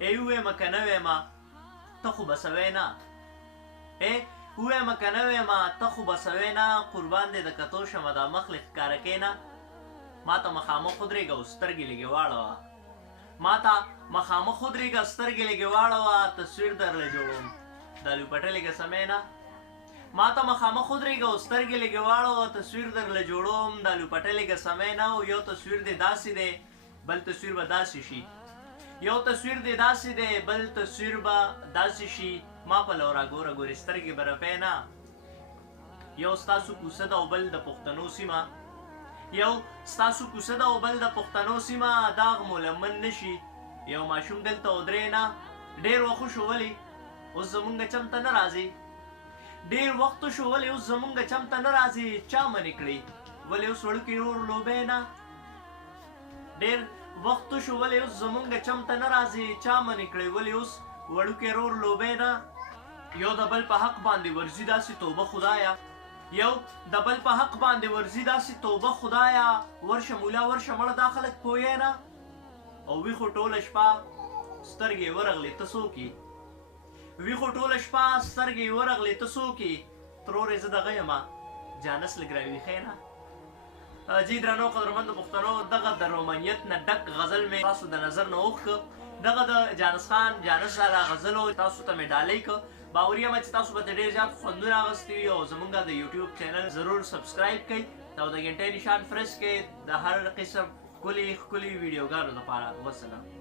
ووایم که نه وایم ته خو به سوی نه ووایم که نه وایم ته خو به سوی نه قربان دې د کتو شمه دا مخ لږ ښکاره کښېنه ما ته مخامخ ودرېږه او سترګې لږې واړوه ما ته مخامخ ودرېږه سترګې لږې واړوه تصویر درله جوړوم دا لوپټه لږه سمې نه ما ته مخامخ ودرېږه او سترګې لږې واړوه تصویر درله جوړوم دا لوپټه لږه سمې نه او یو تصویر دې داسې دی بل تصویر به داسې شي یو تصویر دې داسې دی بل تصویر به داسې شي ما په لو راګوره ګورې سترګې به رپې نه یو ستاسو کوڅه ده او بل د پښتنو سیمه یو ستاسو کوڅه ده او بل د پښتنو سیمه داغ مو لمن نشي یو ماشوم دلته ودرې نه ډېر وخت شو ولې اوس زمونږ چم ته نه راځي ډېر وخت شو ولې اوس زمونږ چم ته نه راځي چا منې کړي ولې اوس وړوکي نور لوبې نه ډېر وخت شو ولې اوس زمونږ چم ته نه راځي چا منې کړی ولې اوس وړوکې رور لوبې نه یو د بل په حق باندې ورځي داسې توبه خدایا یو د بل په حق باندې ورځي داسې توبه خدایا ورشه مولا ورشه مړه دا خلک پوهې نه او ویښو ټوله شپه سترګې ورغلې ته څوک یې ویښو ټوله شپه سترګې ورغلې ته څوک یې ترورې زه دغه یمه جانس لږ راویښې نه جی درنو قدرمند پښتنو دغه د رومانیت نه ډک غزل مې تاسو د نظر نه اوښ که دغه د جانس خان جانس لاله غزلو تاسو ته مې ډالۍ که باور یم چې تاسو به د ډېر زیات خوندونه اخیستي وي او زموږ د یوټیوب چینل ضرور سبسکرایب کړئ او د ګنټۍ نشان پرس کړئ د هر قسم ښکلي ښکلي ویډیوګانو لپاره وسلام